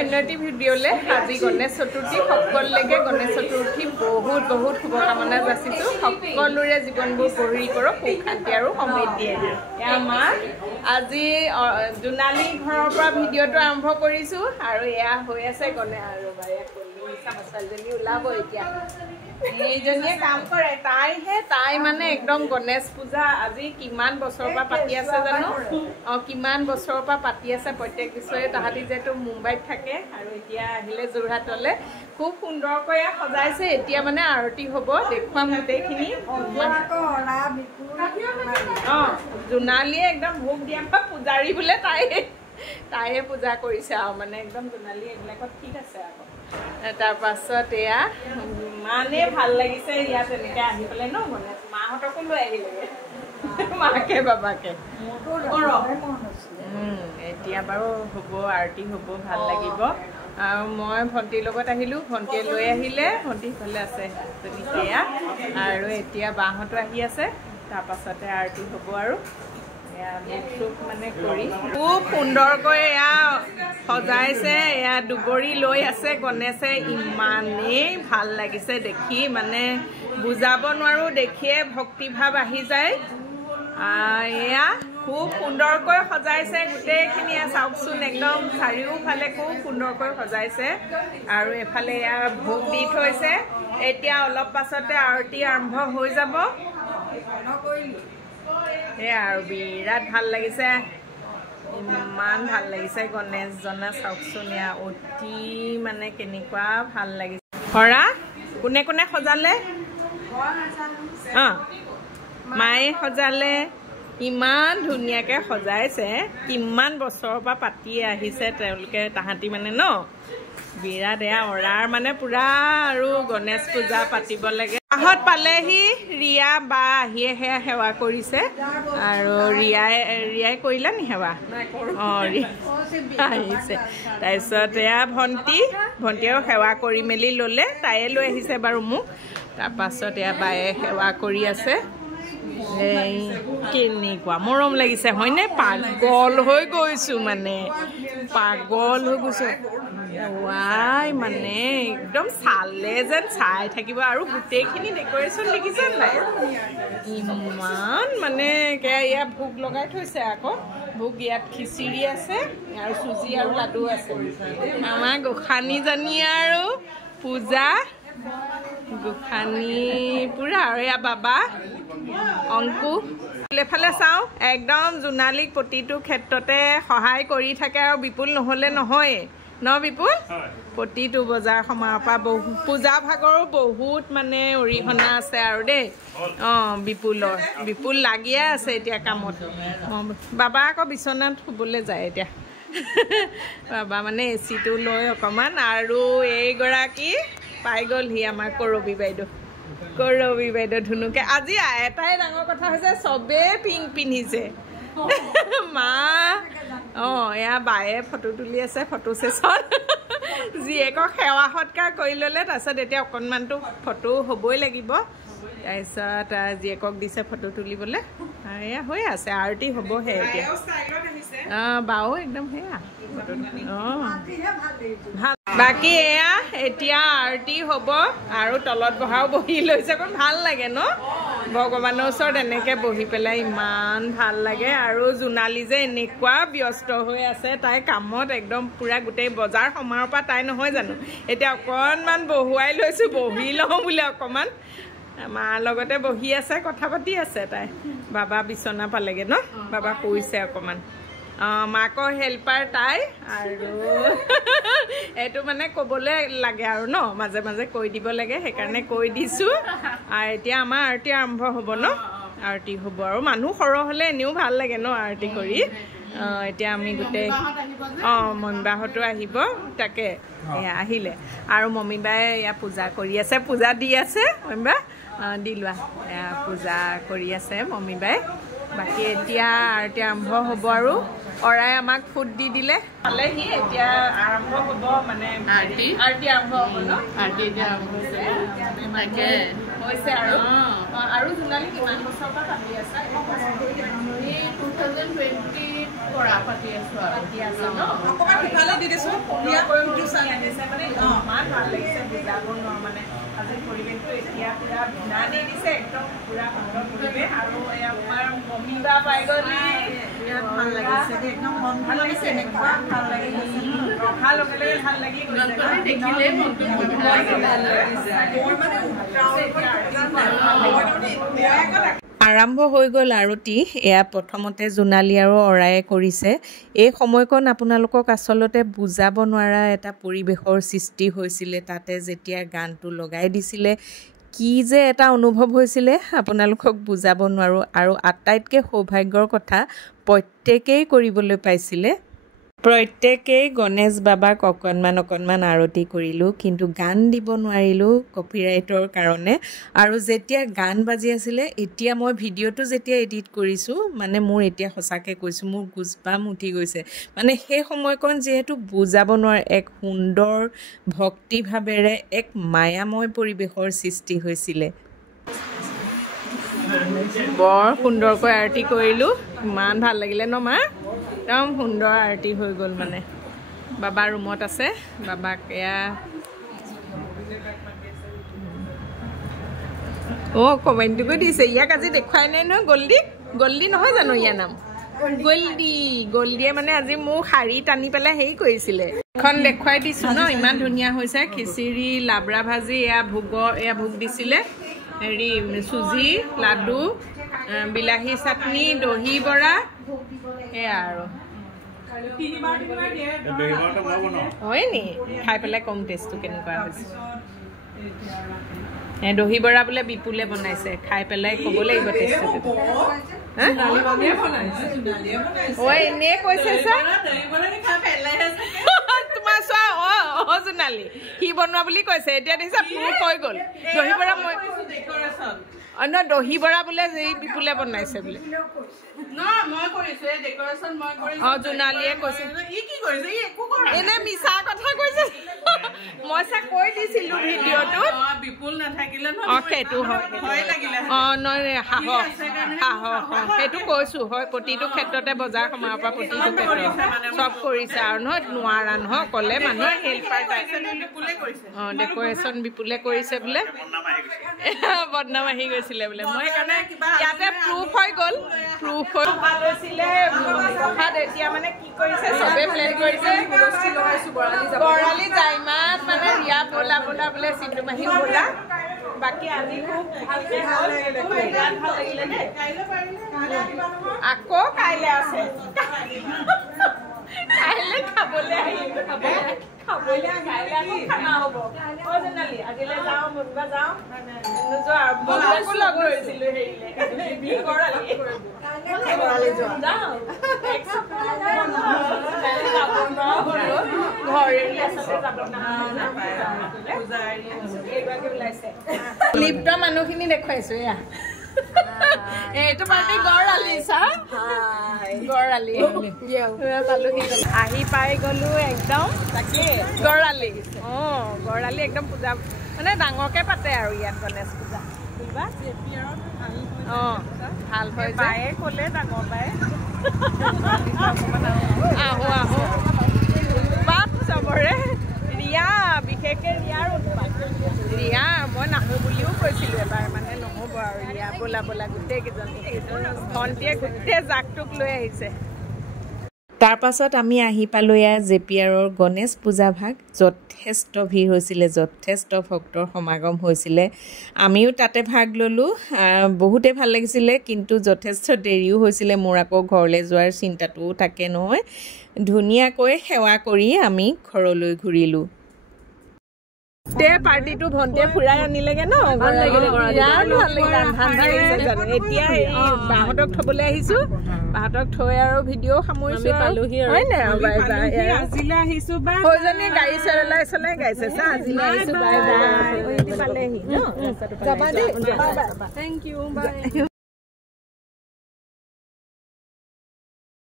অন্য এটি ভিডিঅ'লৈ আজি গণেশ চতুৰ্থী সকলোলৈকে গণেশ চতুৰ্থী বহুত বহুত শুভকামনা যাচিছোঁ সকলোৰে জীৱনবোৰ গঢ়ি কৰক সুখ শান্তি আৰু সমৃদ্ধিয়ে আমাৰ আজি জোনালী ঘৰৰ পৰা ভিডিঅ'টো আৰম্ভ কৰিছোঁ আৰু এয়া হৈ আছে গণেশ আৰু ছোৱালীজনী ওলাব এতিয়া এইজনীয়ে কাম কৰে তাই মানে একদম গণেশ পূজা আজি কিমান বছৰৰ পৰা পাতি আছে জানো কিমান বছৰৰ পৰা পাতি আছে প্ৰত্যেক বছৰে তাহাঁতি যিহেতু মুম্বাইত থাকে আৰু এতিয়া আহিলে যোৰহাটলৈ খুব সুন্দৰকৈ সজাইছে এতিয়া মানে আৰতি হ'ব দেখুৱাম গোটেইখিনি জোনালীয়ে একদম ভোগ দিয়া পূজাৰী বোলে তাইহে পূজা কৰিছে আৰু মানে একদম জোনালী এইবিলাকত ঠিক আছে আকৌ তাৰপাছত এয়া ইমানেই ভাল লাগিছে ইয়াত এনেকৈ আহি পেলাই ন মানে মাহঁতকো লৈ আহিলেগৈ মাকে বাবাকে এতিয়া বাৰু হ'ব আৰতি হ'ব ভাল লাগিব আৰু মই ভণ্টিৰ লগত আহিলোঁ ভণ্টিয়ে লৈ আহিলে ভণ্টি ইফালে আছে সেয়া আৰু এতিয়া বাহঁতো আহি আছে তাৰপাছতে আৰতি হ'ব আৰু মানে কৰি খুব সুন্দৰকৈ এয়া সজাইছে এয়া দুবৰি লৈ আছে গণেশে ইমানেই ভাল লাগিছে দেখি মানে বুজাব নোৱাৰোঁ দেখিয়ে ভক্তিভাৱ আহি যায় এয়া খুব সুন্দৰকৈ সজাইছে গোটেইখিনিয়ে চাওকচোন একদম চাৰিওফালে খুব সুন্দৰকৈ সজাইছে আৰু এফালে এয়া ভোগ দি থৈছে এতিয়া অলপ পাছতে আৰতি আৰম্ভ হৈ যাব সেয়া আৰু বিৰাট ভাল লাগিছে ইমান ভাল লাগিছে গণেশজনা চাওকচোন এয়া অতি মানে কেনেকুৱা ভাল লাগিছে হৰা কোনে কোনে সজালে মায়ে সজালে ইমান ধুনীয়াকৈ সজাইছে কিমান বছৰৰ পৰা পাতি আহিছে তেওঁলোকে তাহাঁতি মানে ন বিৰাট এয়া অৰাৰ মানে পুৰা আৰু গণেশ পূজা পাতিব লাগে আহত পালেহি ৰিয়া বা আহিয়ে সেয়া সেৱা কৰিছে আৰু ৰিয়াই কৰিলে নি সেৱা আহিছে তাৰপিছত এয়া ভণ্টিয়েও সেৱা কৰি মেলি ল'লে তাইয়ে লৈ আহিছে বাৰু মোক তাৰপাছত এয়া বায়ে সেৱা কৰি আছে এই কেনেকুৱা মৰম লাগিছে হয়নে পাগল হৈ গৈছোঁ মানে পাগল হৈ গৈছোঁ ৱাই মানে একদম চালে যেন চাই থাকিব আৰু গোটেইখিনি ডেক'ৰেশ্যন দেখিছে নাই ইমান মানে ইয়াত ভোগ লগাই থৈছে আকৌ ভোগ ইয়াত খিচিৰি আছে আৰু চুজি আৰু লাডু আছে আমাৰ গোসানীজনী আৰু পূজা গোসানী পুৰা আৰু এয়া বাবা অংকু এফালে চাওঁ একদম জোনালীক প্ৰতিটো ক্ষেত্ৰতে সহায় কৰি থাকে আৰু বিপুল নহ'লে নহয়ে ন বিপুল প্ৰতিটো বজাৰ সমাৰৰ পৰা পূজা ভাগৰো বহুত মানে অৰিহণা আছে আৰু দেই বিপুল লাগিয়ে আছে এতিয়া কামত বাবা আকৌ বিচনাত শুবলৈ যায় এতিয়া বাবা মানে এচিটো লৈ অকণমান আৰু এইগৰাকী পাই গ'লহি আমাৰ কৰবী বাইদেউ ধুনুকে আজি এটাই ডাঙৰ কথা হৈছে চবেই পিংক পিন্ধিছে মা এয়া বায়ে ফটো তুলি আছে ফটো ছেশ্যন জীয়েকক সেৱা সৎকাৰ কৰি ল'লে তাৰপিছত এতিয়া অকণমানটো ফটো হ'বই লাগিব তাৰপিছত জীয়েকক দিছে ফটো তুলিবলৈ এয়া হৈ আছে আৰতি হ'বহে এতিয়া বাও একদম সেয়া ভাল বাকী এয়া এতিয়া আৰতি হ'ব আৰু তলত বহাও বহি লৈছে অকণ ভাল লাগে ন ভগৱানৰ ওচৰত এনেকৈ বহি পেলাই ইমান ভাল লাগে আৰু জোনালী যে এনেকুৱা ব্যস্ত হৈ আছে তাই কামত একদম পূৰা গোটেই বজাৰ সমাৰৰ পৰা তাই নহয় জানো এতিয়া অকণমান বহুৱাই লৈছোঁ বহি লওঁ বোলে অকণমান মাৰ লগতে বহি আছে কথা পাতি আছে তাই বাবা বিচনা পালেগৈ ন বাবা কৈছে অকণমান মাকৰ হেল্পাৰ তাই আৰু এইটো মানে ক'বলৈ লাগে আৰু ন মাজে মাজে কৈ দিব লাগে সেইকাৰণে কৈ দিছোঁ আৰু এতিয়া আমাৰ আৰতি আৰম্ভ হ'ব ন আৰতি হ'ব আৰু মানুহ সৰহ হ'লে এনেও ভাল লাগে ন আৰতি কৰি এতিয়া আমি গোটেই মমিবাহঁতো আহিব তাকে এয়া আহিলে আৰু মমিবাই এয়া পূজা কৰি আছে পূজা দি আছে মমিবা দি লোৱা এয়া পূজা কৰি আছে মমিবাই বাকী এতিয়া আৰতি আৰম্ভ হ'ব আৰু অৰাই আমাক ফুড দি দিলে পালেহি এতিয়া আৰম্ভ হ'ব মানে আৰতি আৰম্ভ হ'ব ন আৰতি এতিয়া আৰম্ভ হৈছে আৰু জোনালী কিমান বছৰৰ পৰা পাতি আছে 2020 পৰা পাতি আছোঁ আৰু অকণমান সিফালে দি দিছোঁ হৈছে মানে ইমান ভাল লাগিছে বুজাব নোৱাৰো মানে আজি পৰিৱেশটো এতিয়া পুৰা ধুনীয়া দি দিছে একদম পুৰা সুন্দৰ পৰিৱেশ আৰু আমাৰ মমিবা পাই গ'লি বিৰাট ভাল লাগিছে একদম মন ভাল লাগিছে এনেকুৱা ভাল লাগিছে ৰখা লগে লগে ভাল লাগি গৈছে দেখিলে মনটো ভাল লাগিছে মোৰ মানে আৰম্ভ হৈ গ'ল আৰতি এয়া প্ৰথমতে জোনালী আৰু অৰায়ে কৰিছে এই সময়কণ আপোনালোকক আচলতে বুজাব নোৱাৰা এটা পৰিৱেশৰ সৃষ্টি হৈছিলে তাতে যেতিয়া গানটো লগাই দিছিলে কি যে এটা অনুভৱ হৈছিলে আপোনালোকক বুজাব নোৱাৰো আৰু আটাইতকৈ সৌভাগ্যৰ কথা প্ৰত্যেকেই কৰিবলৈ পাইছিলে প্ৰত্যেকেই গণেশ বাবাক অকণমান আৰতি কৰিলোঁ কিন্তু গান দিব নোৱাৰিলোঁ কপিৰাইটৰ কাৰণে আৰু যেতিয়া গান বাজি আছিলে এতিয়া মই ভিডিঅ'টো যেতিয়া এডিট কৰিছোঁ মানে মোৰ এতিয়া সঁচাকৈ কৈছোঁ মোৰ গুজবাম উঠি গৈছে মানে সেই সময়কণ যিহেতু বুজাব নোৱাৰে এক সুন্দৰ ভক্তিভাৱেৰে এক মায়াময় পৰিৱেশৰ সৃষ্টি হৈছিলে বৰ সুন্দৰকৈ আৰতি কৰিলোঁ ইমান ভাল লাগিলে ন মা একদম সুন্দৰ আৰতি হৈ গ'ল মানে বাবা ৰুমত আছে বাবাক এয়া কমেণ্টটোকো দিছে ইয়াক আজি দেখুৱাই নাই নহয় গল্ডি নহয় জানো ইয়াৰ নাম গল্ডিয়ে মানে আজি মোক শাৰী টানি পেলাই হেৰি কৰিছিলে এখন দেখুৱাই দিছোঁ ন ইমান ধুনীয়া হৈছে খিচিৰি লাবৰা ভাজি এয়া ভোগ দিছিলে হেৰি চুজি লাডু বিলাহী চাটনি দহি বৰা এয়া আৰু হয় নি খাই পেলাই কম টেষ্টটো কেনেকুৱা হৈছে দহি বৰা বোলে বিপুলে বনাইছে খাই পেলাই ক'ব লাগিব টেষ্টটো এনেই কৈছে তোমাৰ চোৱা জোনালী সি বনোৱা বুলি কৈছে এতিয়া দেখিছা প্ৰুফ হৈ গ'ল দহি বৰা মই অন্য দহি বৰা বোলে বিপুলে বনাইছে বোলে জোনালীয়ে কৈছে এনে মিছা কথা কৈছে মই চা কৈ দিছিলো ভিডিঅ'টোত বিপুল নাথাকিলে সেইটো হয় সেইটো কৈছো হয় প্ৰতিটো ক্ষেত্ৰতে বজাৰ সমাৰ পৰা প্ৰতিটো ক্ষেত্ৰত চব কৰিছে আৰু নহয় নোৱাৰা নহয় ক'লে মানুহে হেল্পাৰ ডেকৰেশ্যন বিপুলে কৰিছে বোলে বদনাম আহি গৈছিলে বোলে মই সেইকাৰণে ইয়াতে প্ৰুফ হৈ গ'ল এতিয়া মানে কি কৰিছে চবে প্লেন কৰিছে বৰালি জাইমাত মানে ৰিয়া বলা বোলে চিন্তু মাহী বলা বাকী আজি খুব ভালকে বিৰাট ভাল লাগিলে দেই আকৌ কাইলে আছে কাইলে খাবলৈ আহিব খাবলৈ কাইলে আকৌ খানা হ'ব জোনালী আজিলৈ যাওঁ মুনবা যাওঁ নোযোৱা বলকো লগ ধৰিছিলো হেৰিলে লিপ্ত মানুহখিনি দেখুৱাইছো এয়া এইটো পাৰ্টি গড়ালি চা গড়ালি আহি পাই গলো একদম তাকে গড়ালি গড়ালি একদম পূজা মানে ডাঙৰকে পাতে আৰু ইয়াত গণেশ পূজা ভাল হয় বায়ে ক'লে ডাঙৰ বায়ে আহো বাপ চবৰে ৰিয়া বিশেষকে ৰিয়াৰ ৰিয়া মই নাহো বুলিও কৈছিলো এবাৰ মানে নহ'ব আৰু ৰিয়া বলা গোটেই কেইজনী ভণ্টিয়ে গোটেই জাকটোক লৈ আহিছে তাৰ পাছত আমি আহি পালোঁ এয়া জেপিয়াৰৰ গণেশ পূজা ভাগ যথেষ্ট ভিৰ হৈছিলে যথেষ্ট ভক্তৰ সমাগম হৈছিলে আমিও তাতে ভাগ ল'লোঁ বহুতে ভাল লাগিছিলে কিন্তু যথেষ্ট দেৰিও হৈছিলে মোৰ আকৌ ঘৰলৈ যোৱাৰ চিন্তাটোও থাকে নহয় ধুনীয়াকৈ সেৱা কৰি আমি ঘৰলৈ ঘূৰিলোঁ পাৰ্টিটো ভণ্টিয়ে ফুৰাই আনিলেগে ন ভাল লাগিলে এতিয়া বাহঁতক থবলৈ আহিছো বাহঁতক থৈ আৰু ভিডিঅ' সামৰিছো পালোহি হয় নে আজিলৈ আহিছো সৌজনী গাড়ী চলাই গাইছে চা আজিলৈ আহিছো বাই বাই পালেহি ন যাবা দেই থেংক ইউ বাই